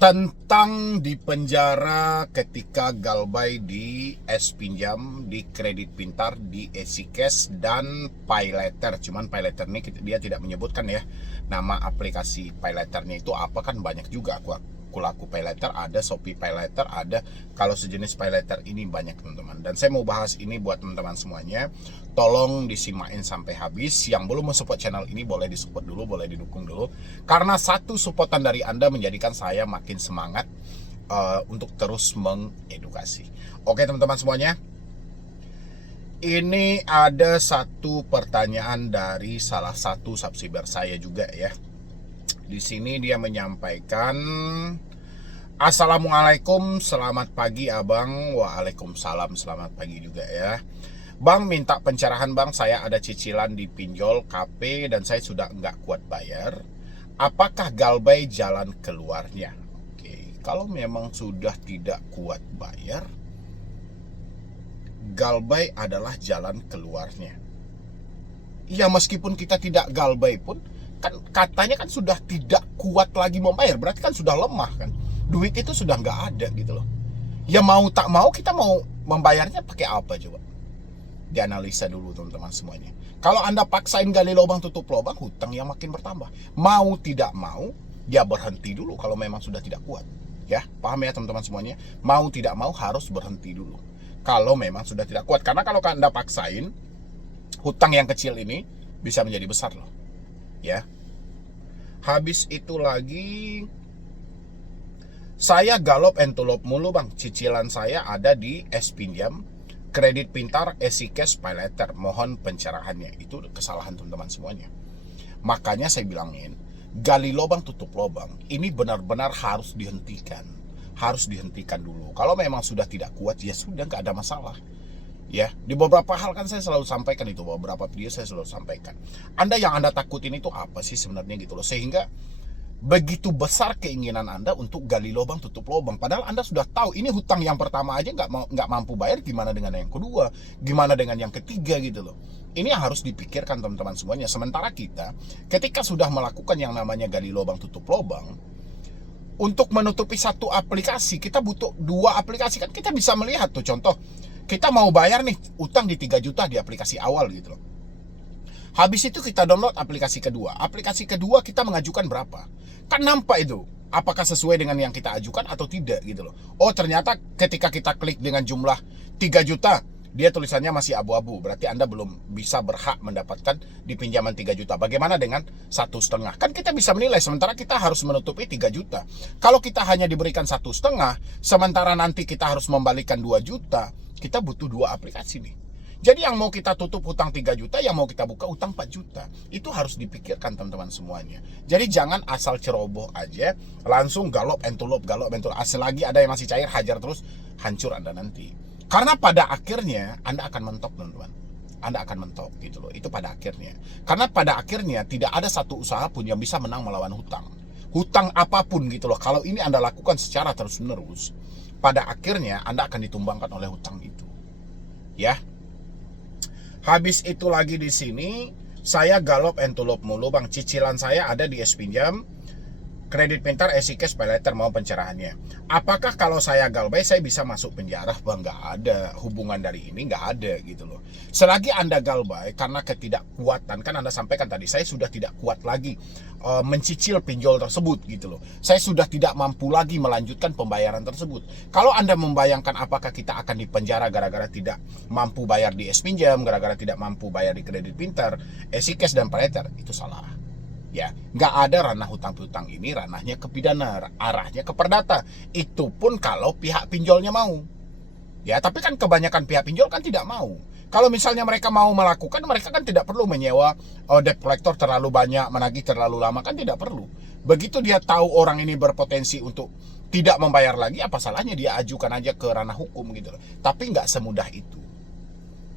Tentang dipenjara ketika Galbay di es pinjam, di kredit pintar, di EasyCash dan PayLater. Cuman PayLater ini dia tidak menyebutkan ya nama aplikasi PayLaternya itu apa, kan banyak juga aku laku PayLater, ada Shopee PayLater, ada kalau sejenis PayLater ini banyak teman-teman. Dan saya mau bahas ini buat teman-teman semuanya. Tolong disimain sampai habis. Yang belum mensupport channel ini boleh disupport dulu, boleh didukung dulu. Karena satu supportan dari Anda menjadikan saya makin semangat untuk terus mengedukasi. Oke teman-teman semuanya. Ini ada satu pertanyaan dari salah satu subscriber saya juga ya. Di sini dia menyampaikan, Assalamualaikum, selamat pagi abang. Waalaikumsalam, selamat pagi juga ya. Bang, minta pencerahan bang, saya ada cicilan di pinjol KP dan saya sudah nggak kuat bayar. Apakah Galbay jalan keluarnya? Oke, kalau memang sudah tidak kuat bayar, Galbay adalah jalan keluarnya. Ya meskipun kita tidak Galbay pun, kan katanya kan sudah tidak kuat lagi membayar, berarti kan sudah lemah kan. Duit itu sudah nggak ada gitu loh. Ya mau tak mau kita mau membayarnya pakai apa coba? Dianalisa dulu teman-teman semuanya. Kalau Anda paksain gali lubang tutup lubang, hutang yang makin bertambah. Mau tidak mau, dia berhenti dulu kalau memang sudah tidak kuat. Ya, paham ya teman-teman semuanya? Mau tidak mau harus berhenti dulu kalau memang sudah tidak kuat. Karena kalau Anda paksain, hutang yang kecil ini bisa menjadi besar loh. Ya. Habis itu lagi, saya galop entulop mulu bang. Cicilan saya ada di es pinjam, kredit pintar, EasyCash, PayLater. Mohon pencerahannya. Itu kesalahan teman-teman semuanya. Makanya saya bilangin, gali lubang tutup lubang ini benar-benar harus dihentikan. Harus dihentikan dulu. Kalau memang sudah tidak kuat, ya sudah, nggak ada masalah. Ya, di beberapa hal kan saya selalu sampaikan itu, beberapa video saya selalu sampaikan. Yang Anda takutin itu apa sih sebenarnya gitu loh, sehingga begitu besar keinginan Anda untuk gali lubang tutup lubang, padahal Anda sudah tahu ini hutang yang pertama aja nggak mampu bayar, gimana dengan yang kedua, gimana dengan yang ketiga gitu loh. Ini yang harus dipikirkan teman-teman semuanya. Sementara kita ketika sudah melakukan yang namanya gali lubang tutup lubang, untuk menutupi satu aplikasi kita butuh dua aplikasi, kan kita bisa melihat tuh contoh, kita mau bayar nih utang di 3 juta di aplikasi awal gitu loh. Habis itu kita download aplikasi kedua. Aplikasi kedua kita mengajukan berapa? Kan nampak itu. Apakah sesuai dengan yang kita ajukan atau tidak gitu loh. Oh ternyata ketika kita klik dengan jumlah 3 juta, dia tulisannya masih abu-abu. Berarti Anda belum bisa berhak mendapatkan di pinjaman 3 juta. Bagaimana dengan 1,5? Kan kita bisa menilai, sementara kita harus menutupi 3 juta. Kalau kita hanya diberikan 1,5, sementara nanti kita harus membalikan 2 juta, kita butuh dua aplikasi nih. Jadi yang mau kita tutup hutang 3 juta, yang mau kita buka hutang 4 juta. Itu harus dipikirkan teman-teman semuanya. Jadi jangan asal ceroboh aja, langsung galop entulop. Asal lagi ada yang masih cair, hajar terus, hancur Anda nanti. Karena pada akhirnya Anda akan mentok teman-teman. Anda akan mentok gitu loh, itu pada akhirnya. Karena pada akhirnya tidak ada satu usaha pun yang bisa menang melawan hutang. Hutang apapun gitu loh, kalau ini Anda lakukan secara terus-menerus, pada akhirnya Anda akan ditumbangkan oleh hutang itu. Ya. Habis itu lagi di sini, saya galop entulop mulu bang. Cicilan saya ada di es pinjam, kredit pintar, EasyCash, PayLater. Mau pencerahannya. Apakah kalau saya Galbay saya bisa masuk penjara? Bang, nggak ada hubungan dari ini, nggak ada gitu loh. Selagi Anda Galbay karena ketidakkuatan, kan Anda sampaikan tadi, saya sudah tidak kuat lagi mencicil pinjol tersebut gitu loh. Saya sudah tidak mampu lagi melanjutkan pembayaran tersebut. Kalau Anda membayangkan apakah kita akan dipenjara gara-gara tidak mampu bayar di es pinjam, gara-gara tidak mampu bayar di kredit pintar, EasyCash dan PayLater, itu salah. Ya, nggak ada ranah hutang piutang ini, ranahnya ke pidana, arahnya ke perdata. Itu pun kalau pihak pinjolnya mau. Ya, tapi kan kebanyakan pihak pinjol kan tidak mau. Kalau misalnya mereka mau melakukan, mereka kan tidak perlu menyewa debt collector terlalu banyak, menagih terlalu lama, kan tidak perlu. Begitu dia tahu orang ini berpotensi untuk tidak membayar lagi, apa salahnya dia ajukan aja ke ranah hukum gitu loh. Tapi nggak semudah itu.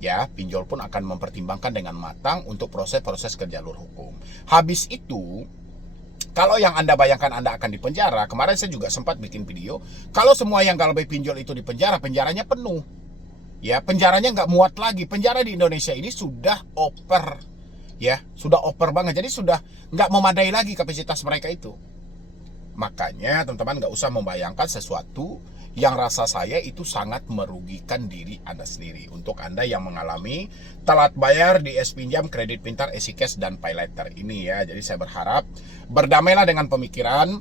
Ya, pinjol pun akan mempertimbangkan dengan matang untuk proses-proses ke jalur hukum. Habis itu, kalau yang Anda bayangkan Anda akan dipenjara, kemarin saya juga sempat bikin video, kalau semua yang Galbay pinjol itu dipenjara, penjaranya penuh. Ya, penjaranya nggak muat lagi. Penjara di Indonesia ini sudah over. Ya, sudah over banget. Jadi sudah nggak memadai lagi kapasitas mereka itu. Makanya teman-teman nggak usah membayangkan sesuatu yang rasa saya itu sangat merugikan diri Anda sendiri. Untuk Anda yang mengalami telat bayar di S-Pinjam, Kredit Pintar, EasyCash, dan PayLater ini ya. Jadi saya berharap berdamailah dengan pemikiran,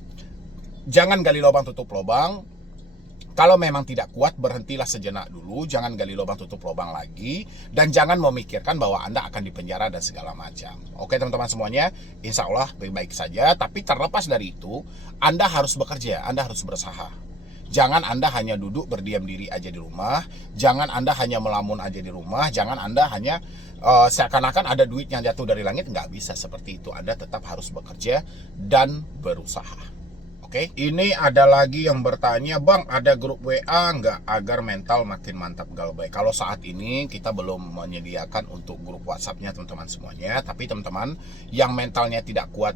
jangan gali lubang tutup lubang. Kalau memang tidak kuat, berhentilah sejenak dulu, jangan gali lubang tutup lubang lagi, dan jangan memikirkan bahwa Anda akan dipenjara dan segala macam. Oke teman-teman semuanya, insya Allah baik-baik saja, tapi terlepas dari itu, Anda harus bekerja, Anda harus berusaha. Jangan Anda hanya duduk berdiam diri aja di rumah, jangan Anda hanya melamun aja di rumah, jangan Anda hanya seakan-akan ada duit yang jatuh dari langit. Nggak bisa seperti itu, Anda tetap harus bekerja dan berusaha. Oke, ini ada lagi yang bertanya, Bang, ada grup WA nggak agar mental makin mantap galbay? Kalau saat ini kita belum menyediakan untuk grup WhatsApp-nya teman-teman semuanya, tapi teman-teman yang mentalnya tidak kuat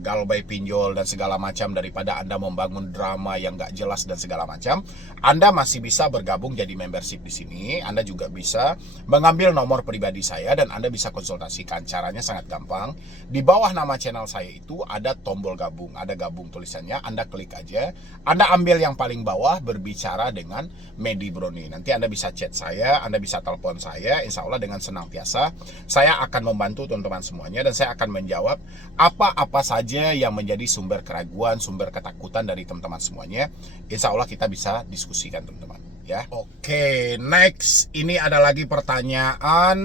galbay pinjol dan segala macam, daripada Anda membangun drama yang nggak jelas dan segala macam, Anda masih bisa bergabung jadi membership di sini. Anda juga bisa mengambil nomor pribadi saya dan Anda bisa konsultasikan. Caranya sangat gampang. Di bawah nama channel saya itu ada tombol gabung, ada gabung tulisannya. Anda klik aja, Anda ambil yang paling bawah, berbicara dengan Medi Broni. Nanti Anda bisa chat saya, Anda bisa telepon saya, insya Allah dengan senang biasa saya akan membantu teman-teman semuanya, dan saya akan menjawab apa-apa saja yang menjadi sumber keraguan, sumber ketakutan dari teman-teman semuanya. Insya Allah kita bisa diskusikan teman-teman ya. Oke, next, ini ada lagi pertanyaan.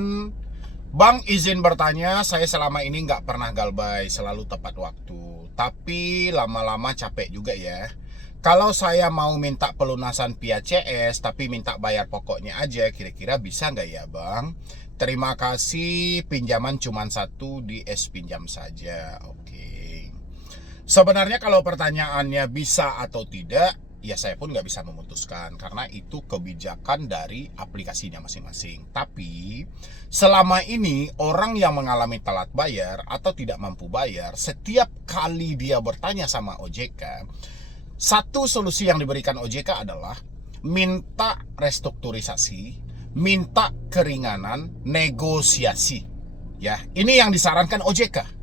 Bang, izin bertanya, saya selama ini nggak pernah galbay, selalu tepat waktu. Tapi lama-lama capek juga ya. Kalau saya mau minta pelunasan via CS, tapi minta bayar pokoknya aja, kira-kira bisa nggak ya Bang? Terima kasih, pinjaman cuma satu di S-Pinjam saja. Oke. Sebenarnya kalau pertanyaannya bisa atau tidak, ya saya pun nggak bisa memutuskan, karena itu kebijakan dari aplikasinya masing-masing. Tapi selama ini orang yang mengalami telat bayar atau tidak mampu bayar, setiap kali dia bertanya sama OJK, satu solusi yang diberikan OJK adalah minta restrukturisasi, minta keringanan, negosiasi. Ya, ini yang disarankan OJK.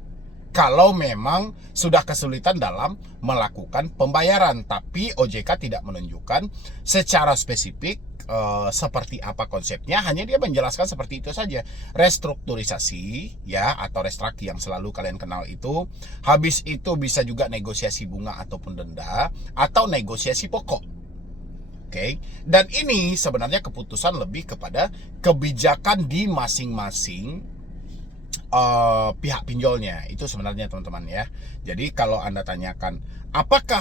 Kalau memang sudah kesulitan dalam melakukan pembayaran, tapi OJK tidak menunjukkan secara spesifik seperti apa konsepnya, hanya dia menjelaskan seperti itu saja. Restrukturisasi ya, atau restraki yang selalu kalian kenal itu. Habis itu bisa juga negosiasi bunga ataupun denda, atau negosiasi pokok. Oke. Dan ini sebenarnya keputusan lebih kepada kebijakan di masing-masing pihak pinjolnya itu sebenarnya teman-teman ya. Jadi kalau Anda tanyakan apakah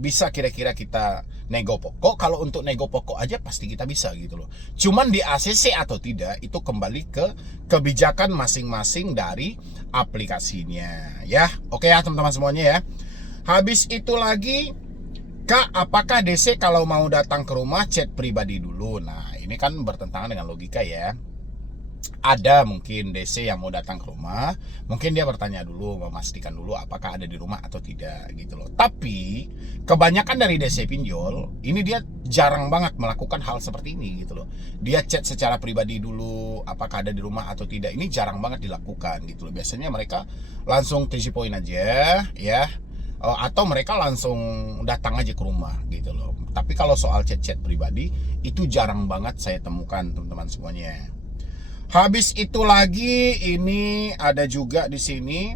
bisa kira-kira kita nego pokok, kalau untuk nego pokok aja pasti kita bisa gitu loh. Cuman di ACC atau tidak itu kembali ke kebijakan masing-masing dari aplikasinya ya. Oke ya teman-teman semuanya ya. Habis itu lagi, Kak, apakah DC kalau mau datang ke rumah chat pribadi dulu? Nah ini kan bertentangan dengan logika ya. Ada mungkin DC yang mau datang ke rumah, mungkin dia bertanya dulu, memastikan dulu apakah ada di rumah atau tidak gitu loh. Tapi kebanyakan dari DC pinjol ini dia jarang banget melakukan hal seperti ini gitu loh. Dia chat secara pribadi dulu apakah ada di rumah atau tidak, ini jarang banget dilakukan gitu loh. Biasanya mereka langsung to the point aja ya, atau mereka langsung datang aja ke rumah gitu loh. Tapi kalau soal chat-chat pribadi itu jarang banget saya temukan teman-teman semuanya. Habis itu lagi, ini ada juga di sini.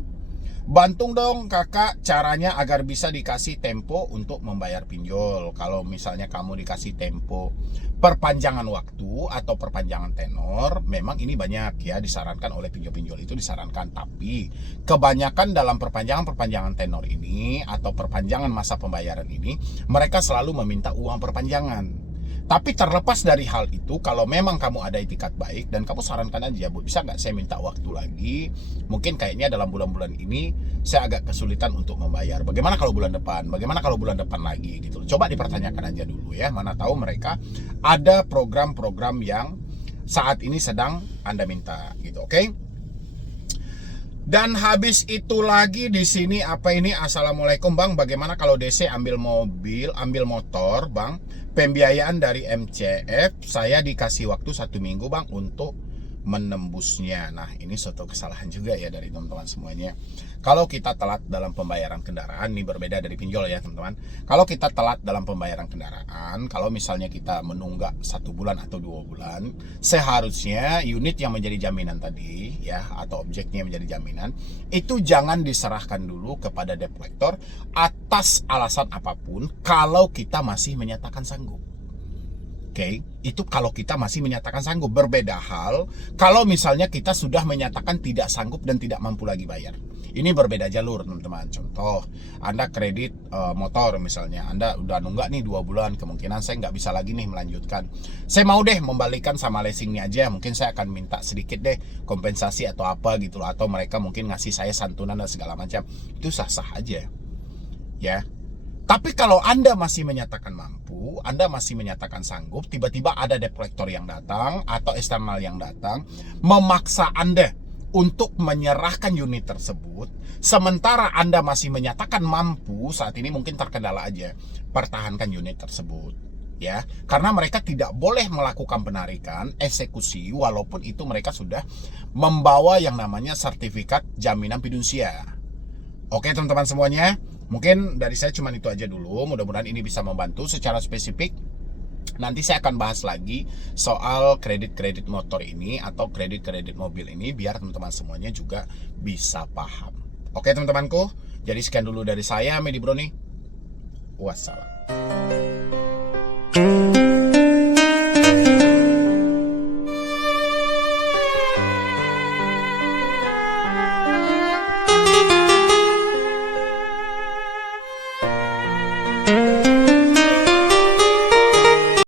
Bantu dong kakak caranya agar bisa dikasih tempo untuk membayar pinjol. Kalau misalnya kamu dikasih tempo perpanjangan waktu atau perpanjangan tenor, memang ini banyak ya disarankan oleh pinjol-pinjol itu disarankan. Tapi kebanyakan dalam perpanjangan tenor ini atau perpanjangan masa pembayaran ini, mereka selalu meminta uang perpanjangan. Tapi terlepas dari hal itu, kalau memang kamu ada itikat baik dan kamu sarankan aja, Bu, bisa nggak saya minta waktu lagi? Mungkin kayaknya dalam bulan-bulan ini saya agak kesulitan untuk membayar. Bagaimana kalau bulan depan? Bagaimana kalau bulan depan lagi? Gitu. Coba dipertanyakan aja dulu ya. Mana tahu mereka ada program-program yang saat ini sedang Anda minta, gitu. Oke? Dan habis itu lagi di sini apa ini? Assalamualaikum Bang, bagaimana kalau DC ambil motor Bang? Pembiayaan dari MCF, saya dikasih waktu 1 minggu Bang untuk menembusnya. Nah, ini suatu kesalahan juga ya dari teman-teman semuanya. Kalau kita telat dalam pembayaran kendaraan, ini berbeda dari pinjol ya teman-teman. Kalau kita telat dalam pembayaran kendaraan, kalau misalnya kita menunggak 1 bulan atau 2 bulan, seharusnya unit yang menjadi jaminan tadi ya, atau objeknya yang menjadi jaminan, itu jangan diserahkan dulu kepada debt collector atas alasan apapun kalau kita masih menyatakan sanggup. Oke, itu kalau kita masih menyatakan sanggup. Berbeda hal kalau misalnya kita sudah menyatakan tidak sanggup dan tidak mampu lagi bayar. Ini berbeda jalur teman-teman. Contoh, Anda kredit motor misalnya, Anda udah nunggak nih 2 bulan, kemungkinan saya nggak bisa lagi nih melanjutkan. Saya mau deh membalikan sama leasingnya aja, mungkin saya akan minta sedikit deh kompensasi atau apa gitu loh, atau mereka mungkin ngasih saya santunan dan segala macam. Itu sah-sah aja ya. Tapi kalau Anda masih menyatakan mampu, Anda masih menyatakan sanggup, tiba-tiba ada debt collector yang datang atau eksternal yang datang memaksa Anda untuk menyerahkan unit tersebut, sementara Anda masih menyatakan mampu, saat ini mungkin terkendala aja, pertahankan unit tersebut ya, karena mereka tidak boleh melakukan penarikan eksekusi walaupun itu mereka sudah membawa yang namanya sertifikat jaminan fidusia. Oke teman-teman semuanya, mungkin dari saya cuma itu aja dulu. Mudah-mudahan ini bisa membantu secara spesifik. Nanti saya akan bahas lagi soal kredit-kredit motor ini atau kredit-kredit mobil ini, biar teman-teman semuanya juga bisa paham. Oke teman-temanku, jadi sekian dulu dari saya, Medi Broni. Wassalam.